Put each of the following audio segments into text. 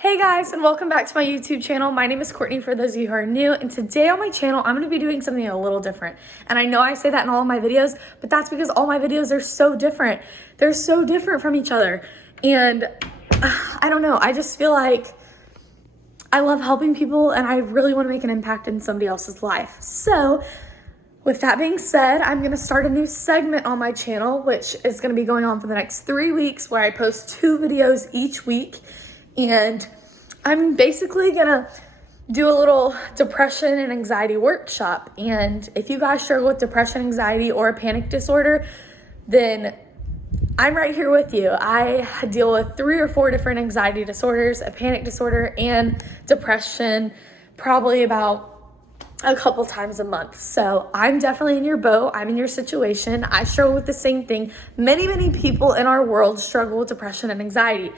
Hey guys, and welcome back to my YouTube channel. My name is Courtney for those of you who are new, and today on my channel I'm going to be doing something a little different. And I know I say that in all of my videos, but that's because all my videos are so different. They're so different from each other. And I don't know, I just feel like I love helping people and I really want to make an impact in somebody else's life. So with that being said, I'm going to start a new segment on my channel, which is going to be going on for the next 3 weeks, where I post 2 videos each week. And I'm basically gonna do a little depression and anxiety workshop. And if you guys struggle with depression, anxiety, or a panic disorder, then I'm right here with you. I deal with 3 or 4 different anxiety disorders, a panic disorder, and depression, probably about a couple times a month. So I'm definitely in your boat. I'm in your situation. I struggle with the same thing. Many people in our world struggle with depression and anxiety.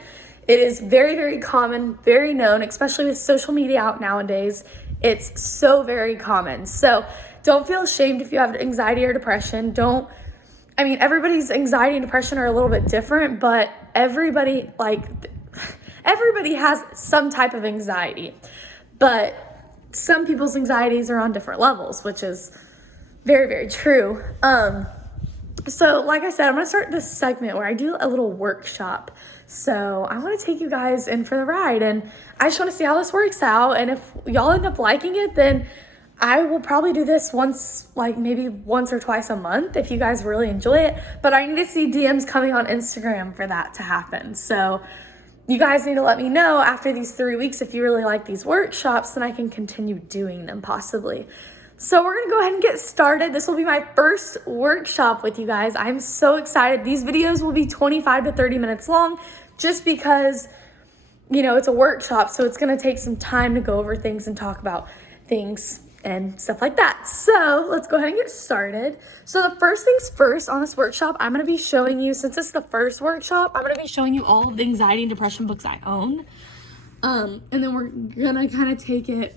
It is very, very common, very known, especially with social media out nowadays. It's so very common. So don't feel ashamed if you have anxiety or depression. Everybody's anxiety and depression are a little bit different, but everybody has some type of anxiety. But some people's anxieties are on different levels, which is very, very true. So like I said, I'm going to start this segment where I do a little workshop. So I want to take you guys in for the ride, and I just want to see how this works out. And if y'all end up liking it, then I will probably do this maybe once or twice a month if you guys really enjoy it. But I need to see DMs coming on Instagram for that to happen. So you guys need to let me know after these 3 weeks if you really like these workshops, then I can continue doing them possibly. So we're going to go ahead and get started. This will be my first workshop with you guys. I'm so excited. These videos will be 25 to 30 minutes long just because, it's a workshop. So it's going to take some time to go over things and talk about things and stuff like that. So let's go ahead and get started. So the first things first on this workshop, I'm going to be showing you, since it's the first workshop, I'm going to be showing you all of the anxiety and depression books I own. And then we're going to kind of take it.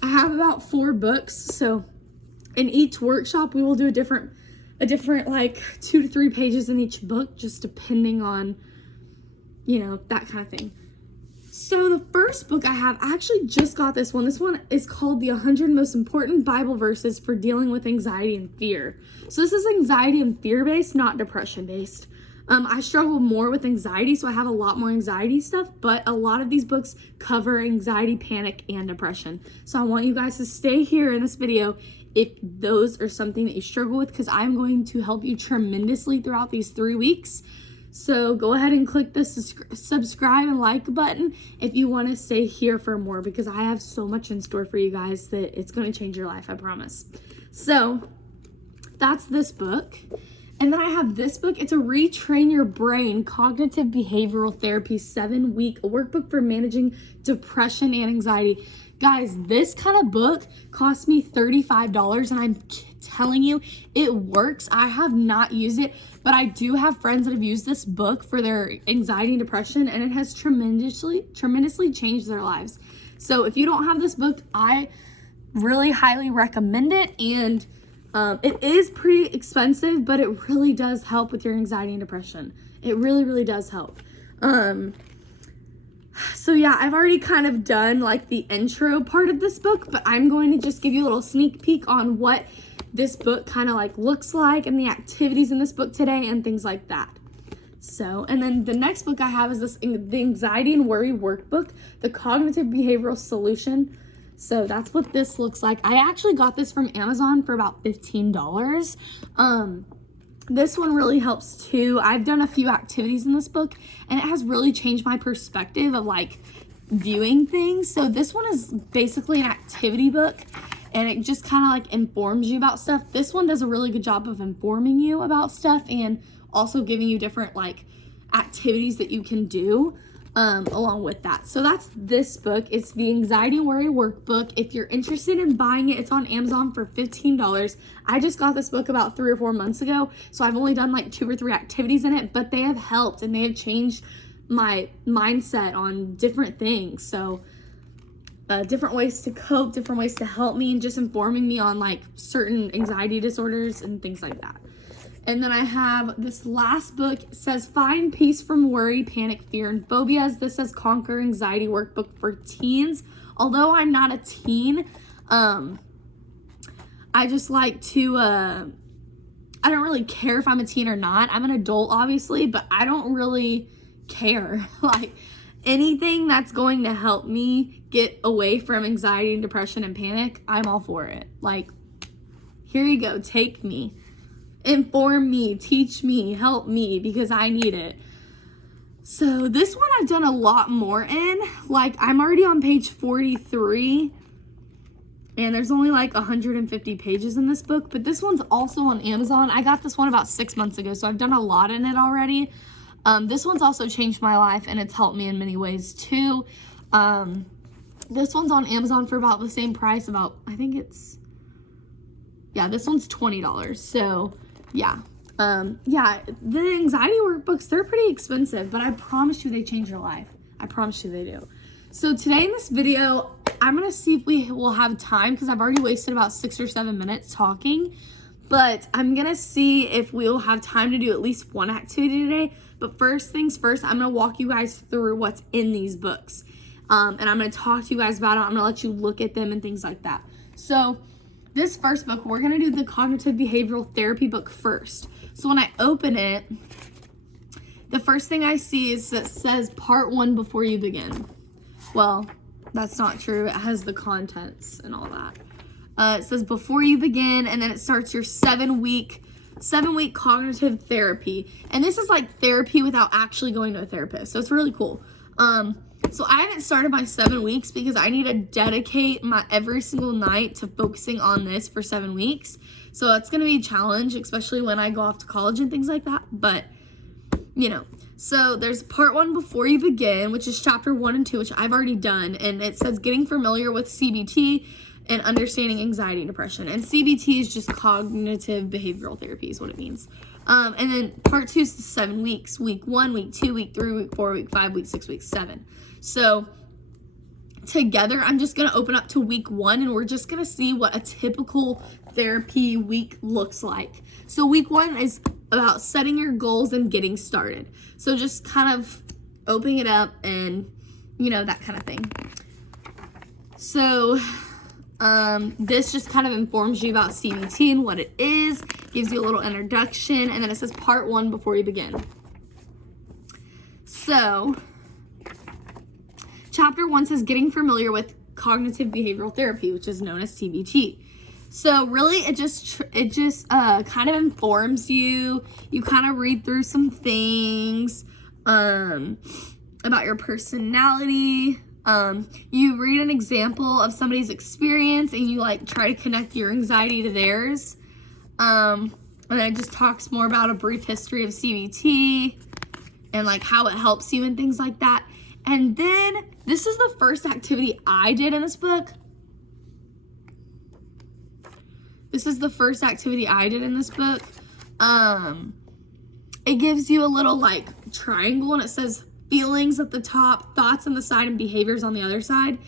I have about 4 books, so in each workshop we will do a different 2 to 3 pages in each book, just depending on, that kind of thing. So the first book I actually just got this one. This one is called The 100 Most Important Bible Verses for Dealing with Anxiety and Fear. So this is anxiety and fear based, not depression based. I struggle more with anxiety, so I have a lot more anxiety stuff, but a lot of these books cover anxiety, panic, and depression. So I want you guys to stay here in this video if those are something that you struggle with, because I'm going to help you tremendously throughout these 3 weeks. So go ahead and click the subscribe and like button if you want to stay here for more, because I have so much in store for you guys that it's going to change your life, I promise. So that's this book. And then I have this book. It's a Retrain Your Brain Cognitive Behavioral Therapy 7-week workbook for managing depression and anxiety. Guys, this kind of book cost me $35, and I'm telling you, it works. I have not used it, but I do have friends that have used this book for their anxiety and depression, and it has tremendously changed their lives. So if you don't have this book, I really highly recommend it. And it is pretty expensive, but it really does help with your anxiety and depression. It really, really does help. So yeah, I've already kind of done the intro part of this book, but I'm going to just give you a little sneak peek on what this book kind of looks like and the activities in this book today and things like that. So, and then the next book I have is the Anxiety and Worry Workbook, the Cognitive Behavioral Solution. So that's what this looks like. I actually got this from Amazon for about $15. This one really helps too. I've done a few activities in this book, and it has really changed my perspective of viewing things. So this one is basically an activity book, and it just kind of informs you about stuff. This one does a really good job of informing you about stuff and also giving you different activities that you can do along with that. So that's this book. It's the Anxiety and Worry Workbook. If you're interested in buying it, it's on Amazon for $15. I just got this book about 3 or 4 months ago, so I've only done 2 or 3 activities in it, but they have helped and they have changed my mindset on different things. So different ways to cope, different ways to help me, and just informing me on certain anxiety disorders and things like that. And then I have this last book. It says Find Peace from Worry, Panic, Fear, and Phobias. This says Conquer Anxiety Workbook for Teens. Although I'm not a teen, I just like to, I don't really care if I'm a teen or not. I'm an adult, obviously, but I don't really care. Like, anything that's going to help me get away from anxiety and depression and panic, I'm all for it. Like, here you go, take me. Inform me, teach me, help me, because I need it. So this one I've done a lot more in. Like, I'm already on page 43, and there's only like 150 pages in this book, but this one's also on Amazon. I got this one about 6 months ago, so I've done a lot in it already. This one's also changed my life, and it's helped me in many ways too. This one's on Amazon for about the same price, I think it's, yeah, this one's $20. So yeah, the anxiety workbooks, they're pretty expensive, but I promise you they change your life. I promise you they do. So today in this video, I'm gonna see if we will have time, because I've already wasted about 6 or 7 minutes talking, but I'm gonna see if we'll have time to do at least one activity today. But first things first, I'm gonna walk you guys through what's in these books. And I'm gonna talk to you guys about it. I'm gonna let you look at them and things like that. So this first book, we're gonna do the cognitive behavioral therapy book first. So when I open it, the first thing I see is that says part 1 before you begin. Well, that's not true. It has the contents and all that. It says before you begin, and then it starts your 7-week cognitive therapy. And this is like therapy without actually going to a therapist. So it's really cool. So I haven't started my 7 weeks because I need to dedicate my every single night to focusing on this for 7 weeks. So it's going to be a challenge, especially when I go off to college and things like that. But, you know, so there's part 1 before you begin, which is chapter 1 and 2, which I've already done. And it says getting familiar with CBT and understanding anxiety and depression. And CBT is just cognitive behavioral therapy is what it means. And then part 2 is the 7 weeks. Week 1, week 2, week 3, week 4, week 5, week 6, week 7. So together, I'm just going to open up to week 1, and we're just going to see what a typical therapy week looks like. So week 1 is about setting your goals and getting started. So just kind of opening it up and, you know, that kind of thing. So this just kind of informs you about CBT and what it is, gives you a little introduction, and then it says part 1 before you begin. So chapter 1 says getting familiar with cognitive behavioral therapy, which is known as CBT. So really it just kind of informs you. You kind of read through some things about your personality. You read an example of somebody's experience, and you like try to connect your anxiety to theirs. And then it just talks more about a brief history of CBT and like how it helps you and things like that. And then this is the first activity I did in this book. It gives you a little like triangle, and it says feelings at the top, thoughts on the side, and behaviors on the other side.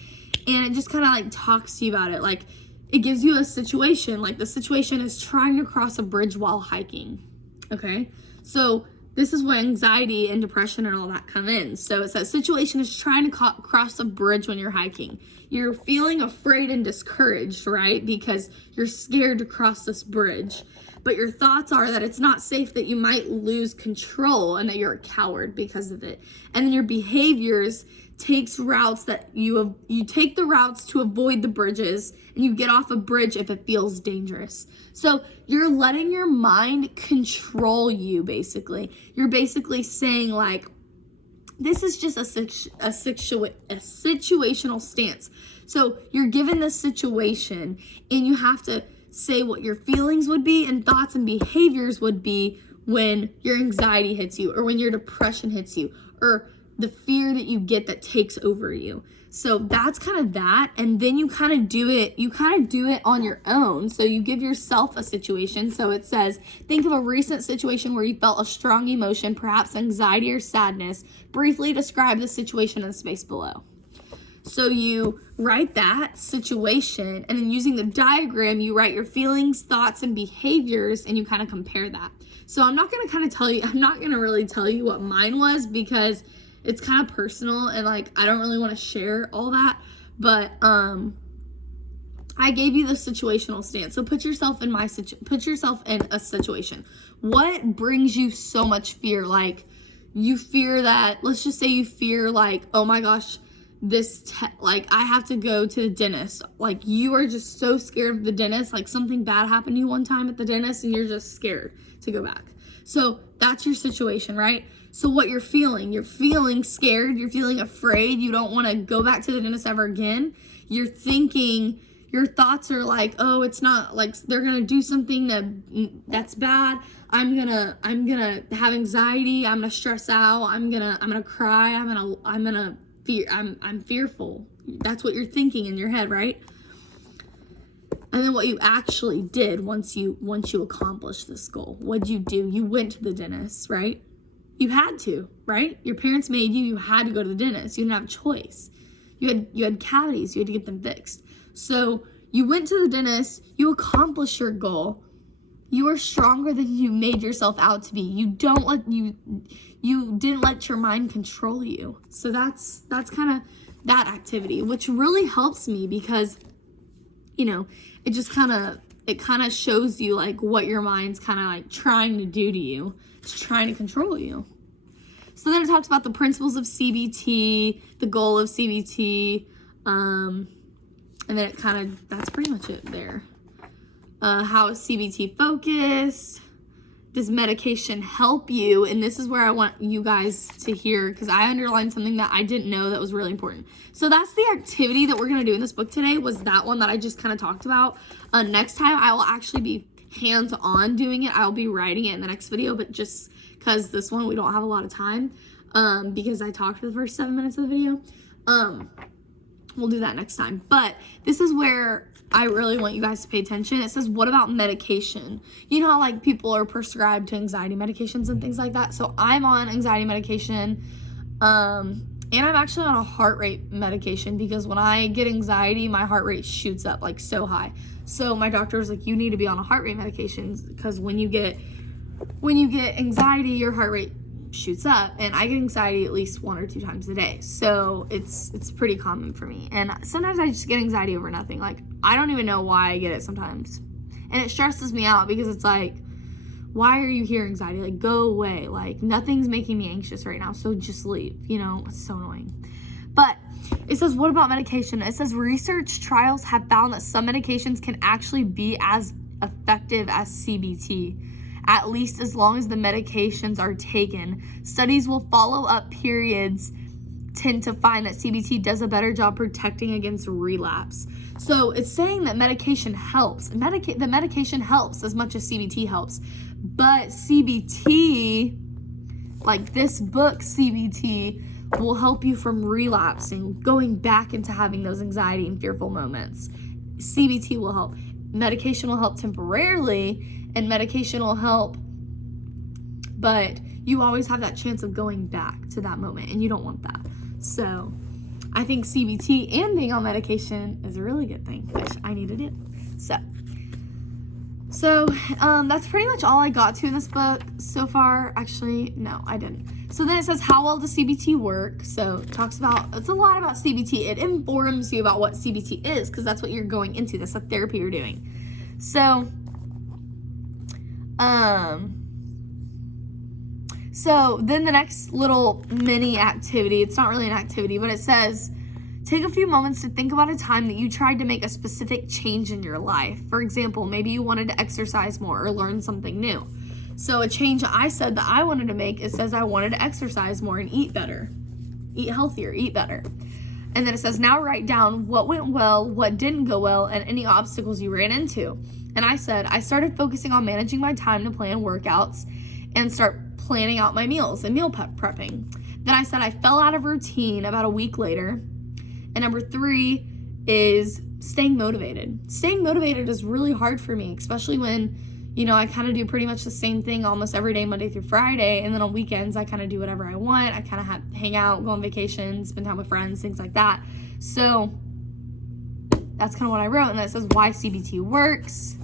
And it just kind of like talks to you about it. Like, it gives you a situation. Like, the situation is trying to cross a bridge while hiking. Okay? So this is where anxiety and depression and all that come in. So it says situation is trying to cross a bridge when you're hiking. You're feeling afraid and discouraged, right? Because you're scared to cross this bridge. But your thoughts are that it's not safe, that you might lose control, and that you're a coward because of it. And then your behaviors takes routes that you take the routes to avoid the bridges, and you get off a bridge if it feels dangerous. So you're letting your mind control you, basically. You're basically saying, like, this is just a situational stance. So you're given this situation, and you have to say what your feelings would be and thoughts and behaviors would be when your anxiety hits you, or when your depression hits you, or the fear that you get that takes over you. So that's kind of that. And then you kind of do it on your own. So you give yourself a situation. So it says, think of a recent situation where you felt a strong emotion, perhaps anxiety or sadness. Briefly describe the situation in the space below. So you write that situation, and then using the diagram, you write your feelings, thoughts, and behaviors, and you kind of compare that. So I'm not going to really tell you what mine was, because it's kind of personal, and like, I don't really want to share all that, but I gave you the situational stance. So put yourself in a situation. What brings you so much fear? Like, you fear that, let's just say you fear like, oh my gosh, like I have to go to the dentist. Like, you are just so scared of the dentist. Like, something bad happened to you one time at the dentist and you're just scared to go back. So that's your situation, right? So what you're feeling scared, you're feeling afraid, you don't want to go back to the dentist ever again. You're thinking, your thoughts are like, oh, it's not like they're gonna do something that's bad. I'm gonna have anxiety. I'm gonna stress out. I'm gonna cry. I'm fearful. That's what you're thinking in your head, right? And then what you actually did once you accomplished this goal, what'd you do? You went to the dentist, right? You had to, right? Your parents made you. You had to go to the dentist. You didn't have a choice. You had cavities. You had to get them fixed. So you went to the dentist, you accomplished your goal. You are stronger than you made yourself out to be. You didn't let your mind control you. So that's kind of that activity, which really helps me because, it kind of shows you like what your mind's kind of like trying to do to you. It's trying to control you. So then it talks about the principles of CBT, the goal of CBT, and then that's pretty much it there. How is CBT focused? Does medication help you? And this is where I want you guys to hear, because I underlined something that I didn't know that was really important. So that's the activity that we're going to do in this book today, was that one that I just kind of talked about. Next time I will actually be hands-on doing it. I'll be writing it in the next video, but just because this one we don't have a lot of time, because I talked for the first 7 minutes of the video. We'll do that next time. But this is where I really want you guys to pay attention. It says, what about medication? You know how like people are prescribed to anxiety medications and things like that? So I'm on anxiety medication, and I'm actually on a heart rate medication, because when I get anxiety, my heart rate shoots up like so high. So my doctor was like, you need to be on a heart rate medication, because when you get anxiety, your heart rate shoots up, and I get anxiety at least 1 or 2 times a day. So it's pretty common for me. And sometimes I just get anxiety over nothing. Like, I don't even know why I get it sometimes. And it stresses me out, because it's like, why are you here, anxiety? Like, go away. Like, nothing's making me anxious right now, so just leave. It's so annoying. But it says, what about medication? It says, research trials have found that some medications can actually be as effective as CBT, at least as long as the medications are taken. Studies will follow up periods tend to find that CBT does a better job protecting against relapse. So it's saying that medication helps. The medication helps as much as CBT helps. But CBT, like this book, CBT, will help you from relapsing, going back into having those anxiety and fearful moments. CBT will help. Medication will help temporarily, and medication will help, but you always have that chance of going back to that moment, and you don't want that. So I think CBT and being on medication is a really good thing, which I need to do. So that's pretty much all I got to in this book so far. Actually, no, I didn't. So then it says, how well does CBT work? So it's a lot about CBT. It informs you about what CBT is, because that's what you're going into. That's the therapy you're doing. So then the next little mini activity, it's not really an activity, but it says, take a few moments to think about a time that you tried to make a specific change in your life. For example, maybe you wanted to exercise more or learn something new. So a change I said that I wanted to make, it says I wanted to exercise more and eat better, eat healthier, eat better. And then it says, now write down what went well, what didn't go well, and any obstacles you ran into. And I said, I started focusing on managing my time to plan workouts and start planning out my meals and meal prepping. Then I said I fell out of routine about a week later. And number 3 is staying motivated. Staying motivated is really hard for me, especially when you know, I kind of do pretty much the same thing almost every day, Monday through Friday. And then on weekends, I kind of do whatever I want. I kind of hang out, go on vacation, spend time with friends, things like that. So that's kind of what I wrote. And then it says why CBT works.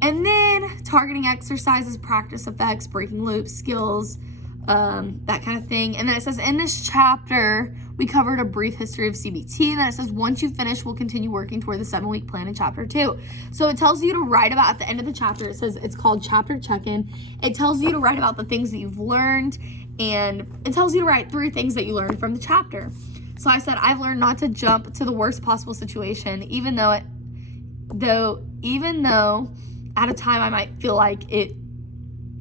And then targeting exercises, practice effects, breaking loops, skills, that kind of thing. And then it says in this chapter, we covered a brief history of CBT. And then it says once you finish, we'll continue working toward the 7-week plan in chapter 2. So it tells you to write about, at the end of the chapter, it says it's called chapter check-in. It tells you to write about the things that you've learned, and it tells you to write 3 things that you learned from the chapter. So I said, I've learned not to jump to the worst possible situation, even though at a time I might feel like it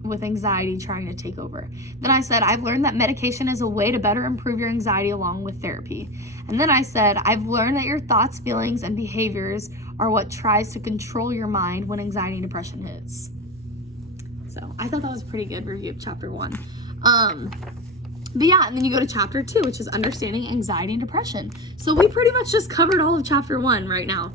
with anxiety trying to take over. Then I said, I've learned that medication is a way to better improve your anxiety along with therapy. And then I said, I've learned that your thoughts, feelings, and behaviors are what tries to control your mind when anxiety and depression hits. So I thought that was a pretty good review of chapter 1. But yeah, and then you go to chapter 2, which is understanding anxiety and depression. So we pretty much just covered all of chapter 1 right now.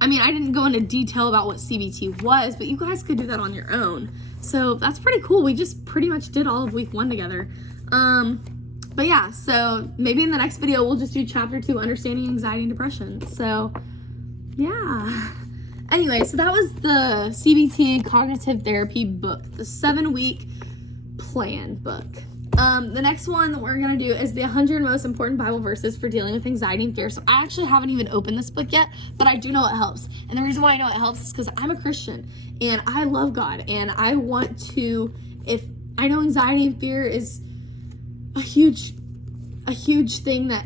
I mean, I didn't go into detail about what CBT was, but you guys could do that on your own. So that's pretty cool. We just pretty much did all of week 1 together. But yeah, so maybe in the next video, we'll just do chapter 2, understanding anxiety and depression. So yeah. Anyway, so that was the CBT cognitive therapy book, the 7-week plan book. The next one that we're going to do is the 100 most important Bible verses for dealing with anxiety and fear. So I actually haven't even opened this book yet, but I do know it helps. And the reason why I know it helps is because I'm a Christian and I love God, and I want to, if I know anxiety and fear is a huge thing that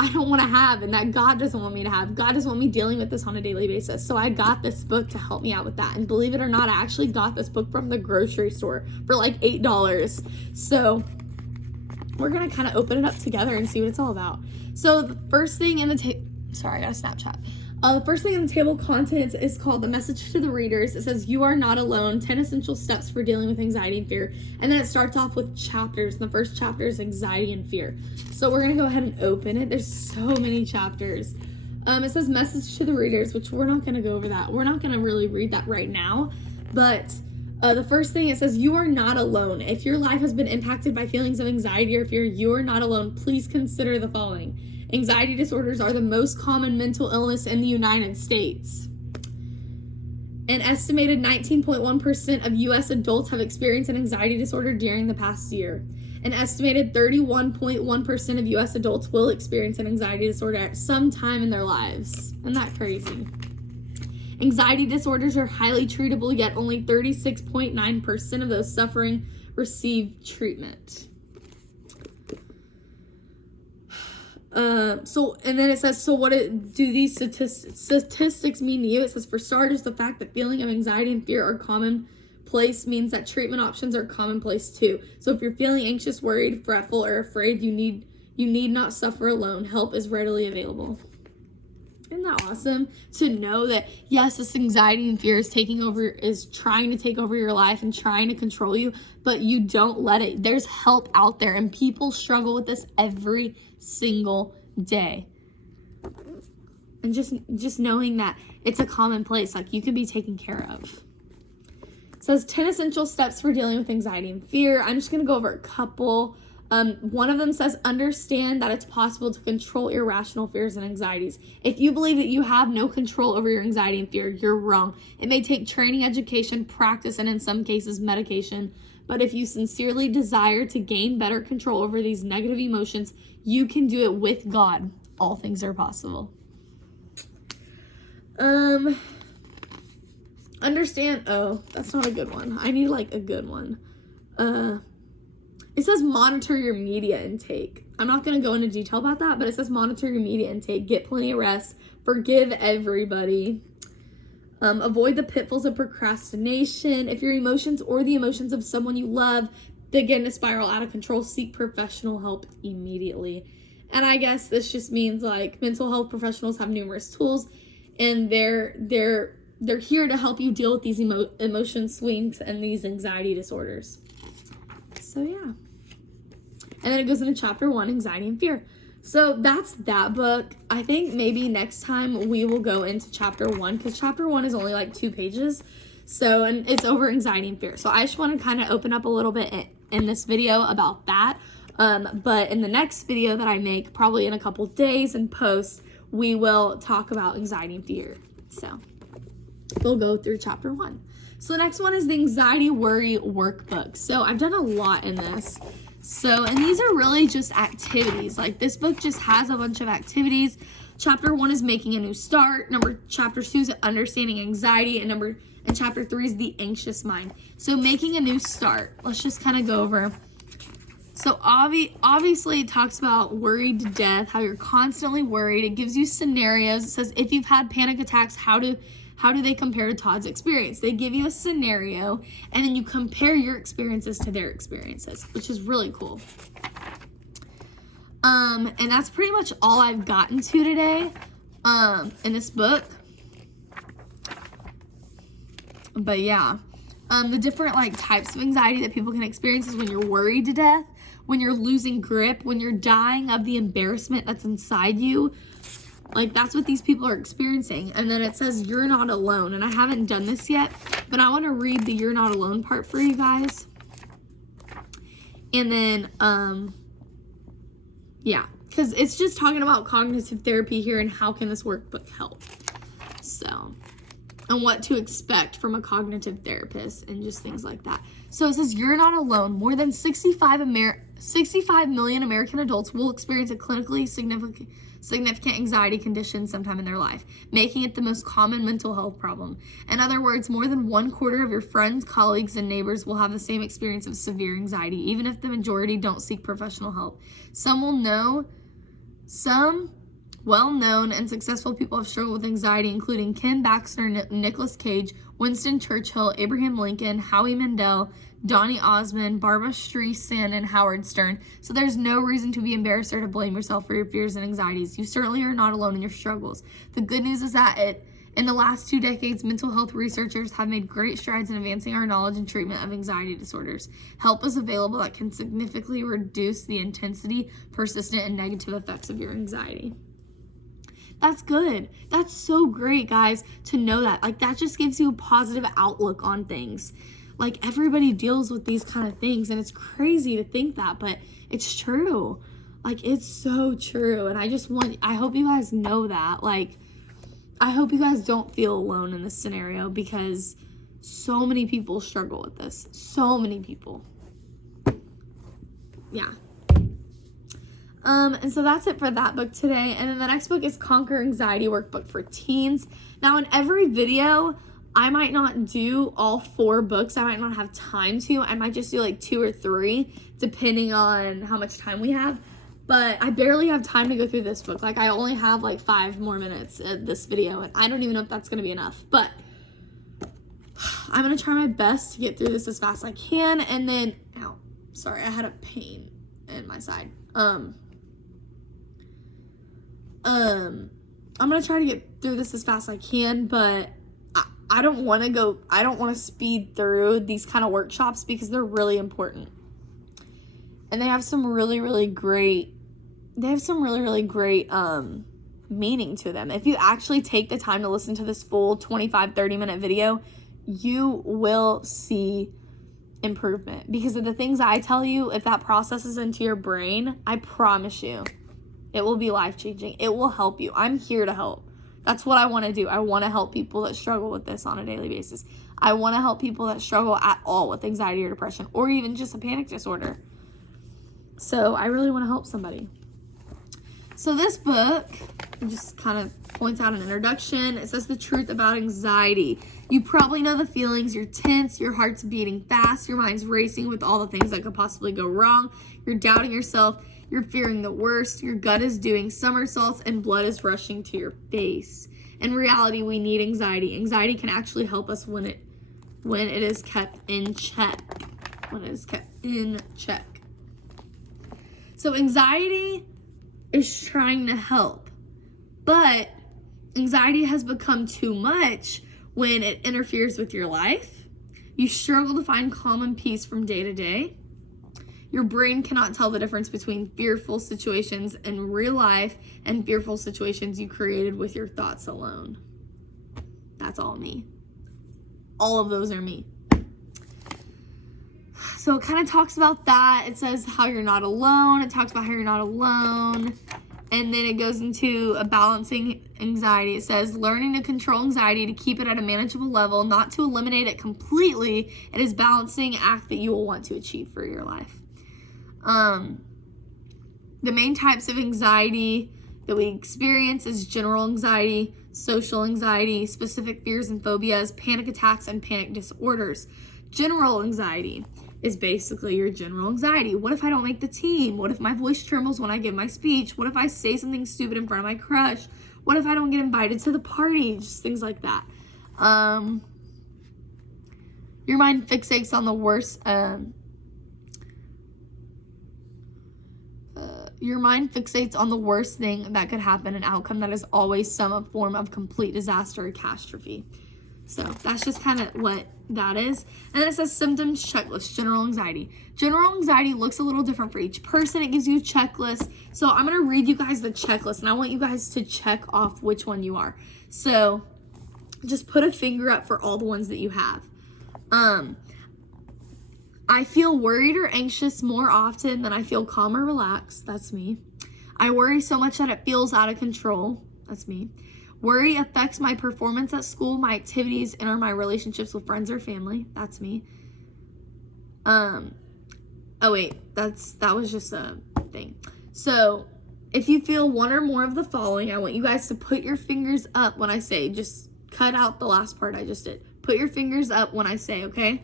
I don't want to have, and that God doesn't want me to have. God doesn't want me dealing with this on a daily basis. So I got this book to help me out with that. And believe it or not, I actually got this book from the grocery store for like $8. So we're going to kind of open it up together and see what it's all about. So the first thing in the sorry, I got a Snapchat. The first thing in the table of contents is called The Message to the Readers. It says, you are not alone, 10 essential steps for dealing with anxiety and fear. And then it starts off with chapters. And the first chapter is anxiety and fear. So we're going to go ahead and open it. There's so many chapters. It says Message to the Readers, which we're not going to go over that. We're not going to really read that right now. But the first thing, it says, you are not alone. If your life has been impacted by feelings of anxiety or fear, you are not alone. Please consider the following. Anxiety disorders are the most common mental illness in the United States. An estimated 19.1% of U.S. adults have experienced an anxiety disorder during the past year. An estimated 31.1% of U.S. adults will experience an anxiety disorder at some time in their lives. Isn't that crazy? Anxiety disorders are highly treatable, yet only 36.9% of those suffering receive treatment. And then it says, so what do these statistics mean to you? It says, for starters, the fact that feeling of anxiety and fear are commonplace means that treatment options are commonplace too. So if you're feeling anxious, worried, fretful, or afraid, you need not suffer alone. Help is readily available. Isn't that awesome to know that, yes, this anxiety and fear is trying to take over your life and trying to control you, but you don't let it. There's help out there, and people struggle with this every single day. And just knowing that it's a commonplace, like you can be taken care of. It says 10 essential steps for dealing with anxiety and fear. I'm just going to go over a couple. One of them says, understand that it's possible to control irrational fears and anxieties. If you believe that you have no control over your anxiety and fear, you're wrong. It may take training, education, practice, and in some cases, medication. But if you sincerely desire to gain better control over these negative emotions, you can do it with God. All things are possible. Understand. Oh, that's not a good one. I need like a good one. It says monitor your media intake. I'm not going to go into detail about that, but it says monitor your media intake. Get plenty of rest. Forgive everybody. Avoid the pitfalls of procrastination. If your emotions or the emotions of someone you love begin to spiral out of control, seek professional help immediately. And I guess this just means like mental health professionals have numerous tools, and they're here to help you deal with these emotion swings and these anxiety disorders. So yeah. And then it goes into chapter 1, anxiety and fear. So that's that book. I think maybe next time we will go into chapter 1, because chapter 1 is only like 2 pages. So, and it's over anxiety and fear. So I just want to kind of open up a little bit in this video about that. But in the next video that I make, probably in a couple days and post, we will talk about anxiety and fear. So we'll go through chapter 1. So the next one is the anxiety worry workbook. So I've done a lot in this. So, and these are really just activities. Like this book just has a bunch of activities. Chapter 1 is making a new start. Chapter 2 is understanding anxiety. And chapter 3 is the anxious mind. So making a new start. Let's just kind of go over. So obviously it talks about worried to death, how you're constantly worried. It gives you scenarios. It says if you've had panic attacks, how do they compare to Todd's experience? They give you a scenario, and then you compare your experiences to their experiences, which is really cool. And that's pretty much all I've gotten to today, in this book. But yeah, the different types of anxiety that people can experience is when you're worried to death, when you're losing grip, when you're dying of the embarrassment that's inside you. That's what these people are experiencing. And then it says you're not alone. And I haven't done this yet, but I want to read the you're not alone part for you guys. And then, yeah, because it's just talking about cognitive therapy here and how can this workbook help. So, and what to expect from a cognitive therapist and just things like that. So it says you're not alone. More than 65 million American adults will experience a clinically significant anxiety condition sometime in their life, making it the most common mental health problem. In other words, more than 1/4 of your friends, colleagues, and neighbors will have the same experience of severe anxiety, even if the majority don't seek professional help. Some well-known and successful people have struggled with anxiety, including Ken Baxter, Nicolas Cage, Winston Churchill, Abraham Lincoln, Howie Mandel, Donny Osmond, Barbara Streisand, and Howard Stern. So there's no reason to be embarrassed or to blame yourself for your fears and anxieties. You certainly are not alone in your struggles. The good news is that in the last 2 decades, mental health researchers have made great strides in advancing our knowledge and treatment of anxiety disorders. Help is available that can significantly reduce the intensity, persistent, and negative effects of your anxiety. That's good. That's so great, guys, to know that. That just gives you a positive outlook on things. Everybody deals with these kind of things, and it's crazy to think that, but it's true. It's so true. And I hope you guys know that. I hope you guys don't feel alone in this scenario, because so many people struggle with this. So many people. Yeah. And so that's it for that book today. And then the next book is Conquer Anxiety Workbook for Teens. Now, in every video, I might not do all 4 books. I might not have time to. I might just do 2 or 3, depending on how much time we have. But I barely have time to go through this book. I only have 5 more minutes of this video, and I don't even know if that's going to be enough. But I'm going to try my best to get through this as fast as I can. And then, ow, sorry, I had a pain in my side. I'm going to try to get through this as fast as I can, but I don't want to speed through these kind of workshops because they're really important. And they have some really, really great meaning to them. If you actually take the time to listen to this full 25-30 minute video, you will see improvement. Because of the things I tell you, if that processes into your brain, I promise you, it will be life-changing. It will help you. I'm here to help. That's what I want to do. I want to help people that struggle with this on a daily basis. I want to help people that struggle at all with anxiety or depression, or even just a panic disorder. So I really want to help somebody. So this book just kind of points out an introduction. It says the truth about anxiety. You probably know the feelings. You're tense. Your heart's beating fast. Your mind's racing with all the things that could possibly go wrong. You're doubting yourself. You're fearing the worst. Your gut is doing somersaults and blood is rushing to your face. In reality, we need anxiety. Anxiety can actually help us when it is kept in check. When it is kept in check. So anxiety is trying to help, but anxiety has become too much when it interferes with your life. You struggle to find calm and peace from day to day. Your brain cannot tell the difference between fearful situations in real life and fearful situations you created with your thoughts alone. That's all me. all of those are me. So it kind of talks about that. It says how you're not alone. It talks about how you're not alone. And then it goes into a balancing anxiety. It says learning to control anxiety to keep it at a manageable level, not to eliminate it completely. It is balancing act that you will want to achieve for your life. The main types of anxiety that we experience is general anxiety, social anxiety, specific fears and phobias, panic attacks, and panic disorders. General anxiety is basically your general anxiety. What if I don't make the team? What if my voice trembles when I give my speech? What if I say something stupid in front of my crush? What if I don't get invited to the party? Just things like that. Your mind fixates on the worst. Your mind fixates on the worst thing that could happen, an outcome that is always some form of complete disaster or catastrophe. So that's just kind of what that is. And then it says symptoms checklist, general anxiety. General anxiety looks a little different for each person. It gives you a checklist. So I'm going to read you guys the checklist, and I want you guys to check off which one you are. So just put a finger up for all the ones that you have. I feel worried or anxious more often than I feel calm or relaxed. That's me. I worry so much that it feels out of control. That's me. Worry affects my performance at school, my activities, and or my relationships with friends or family. That's me. Oh wait, that was just a thing. So if you feel one or more of the following, I want you guys to put your fingers up when I say, just cut out the last part I just did. Put your fingers up when I say, okay?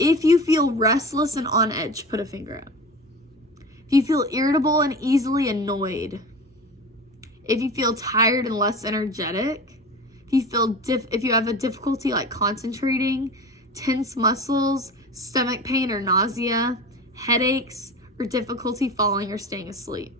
If you feel restless and on edge, put a finger up. If you feel irritable and easily annoyed. If you feel tired and less energetic. If you have a difficulty like concentrating, tense muscles, stomach pain or nausea, headaches, or difficulty falling or staying asleep.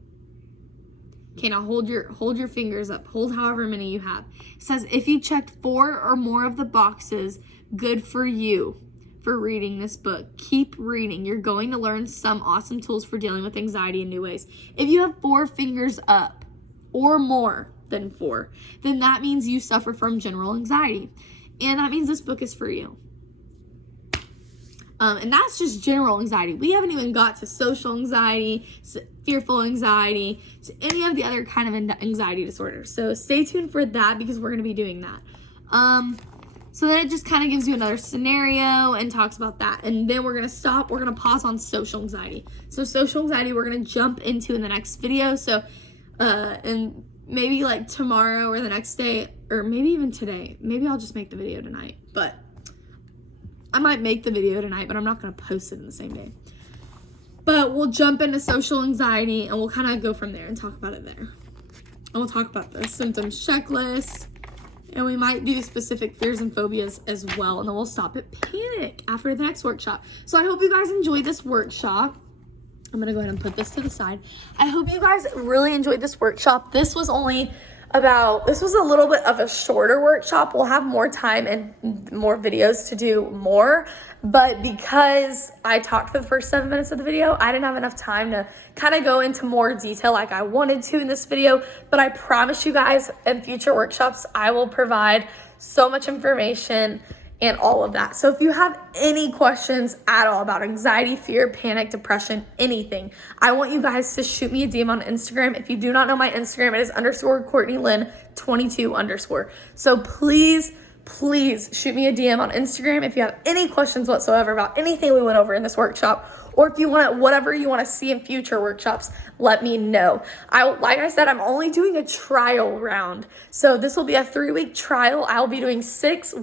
Okay, now hold your fingers up. Hold however many you have. It says if you checked 4 or more of the boxes, good for you for reading this book. Keep reading. You're going to learn some awesome tools for dealing with anxiety in new ways. If you have 4 fingers up or more than 4, then that means you suffer from general anxiety. And that means this book is for you. And that's just general anxiety. We haven't even got to social anxiety, fearful anxiety, to any of the other kind of anxiety disorders. So stay tuned for that because we're going to be doing that. So then it just kind of gives you another scenario and talks about that. And then we're going to stop. We're going to pause on social anxiety. So social anxiety, we're going to jump into in the next video. So, and maybe like tomorrow or the next day, or maybe even today. Maybe I'll just make the video tonight. But I might make the video tonight, but I'm not going to post it in the same day. But we'll jump into social anxiety and we'll kind of go from there and talk about it there. And we'll talk about the symptoms checklist. And we might do specific fears and phobias as well. And then we'll stop at panic after the next workshop. So I hope you guys enjoyed this workshop. I'm going to go ahead and put this to the side. I hope you guys really enjoyed this workshop. This was a little bit of a shorter workshop. We'll have more time and more videos to do more. But because I talked for the first 7 minutes of the video, I didn't have enough time to kind of go into more detail like I wanted to in this video. But I promise you guys in future workshops, I will provide so much information and all of that. So if you have any questions at all about anxiety, fear, panic, depression, anything, I want you guys to shoot me a DM on Instagram. If you do not know my Instagram, it is _CourtneyLynn22_. So please shoot me a DM on Instagram if you have any questions whatsoever about anything we went over in this workshop, or if you want whatever you want to see in future workshops, let me know. Like I said, I'm only doing a trial round. So this will be a 3-week trial. I'll be doing 6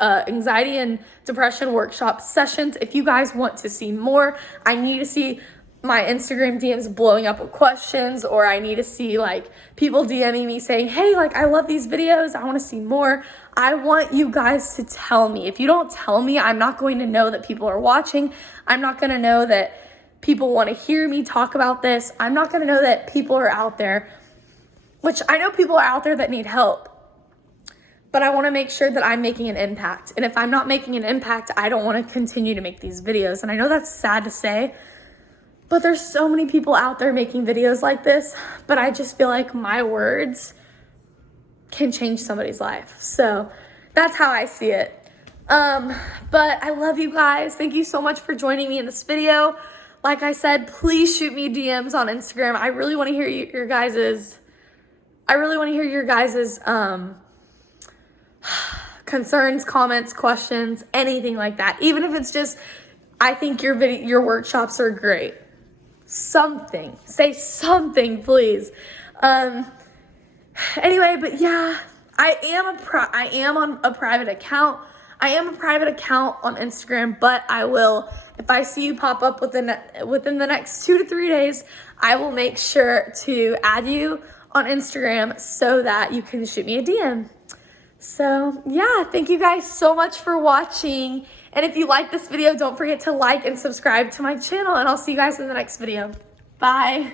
anxiety and depression workshop sessions. If you guys want to see more, I need to see my Instagram DMs blowing up with questions, or I need to see like people DMing me saying, hey, like I love these videos, I want to see more. I want you guys to tell me. If you don't tell me, I'm not going to know that people are watching. I'm not going to know that people want to hear me talk about this. I'm not going to know that people are out there, which I know people are out there that need help. But I want to make sure that I'm making an impact. And if I'm not making an impact, I don't want to continue to make these videos. And I know that's sad to say, but there's so many people out there making videos like this. But I just feel like my words can change somebody's life. So that's how I see it. But I love you guys. Thank you so much for joining me in this video. Like I said, please shoot me DMs on Instagram. I really want to hear your guys's concerns, comments, questions, anything like that. Even if it's just, I think your workshops are great. Something. Say something, please. Anyway, but yeah, I am on a private account. I am a private account on Instagram, but I will, if I see you pop up within the next 2 to 3 days, I will make sure to add you on Instagram so that you can shoot me a DM. So yeah, thank you guys so much for watching. And if you like this video, don't forget to like and subscribe to my channel, and I'll see you guys in the next video. Bye.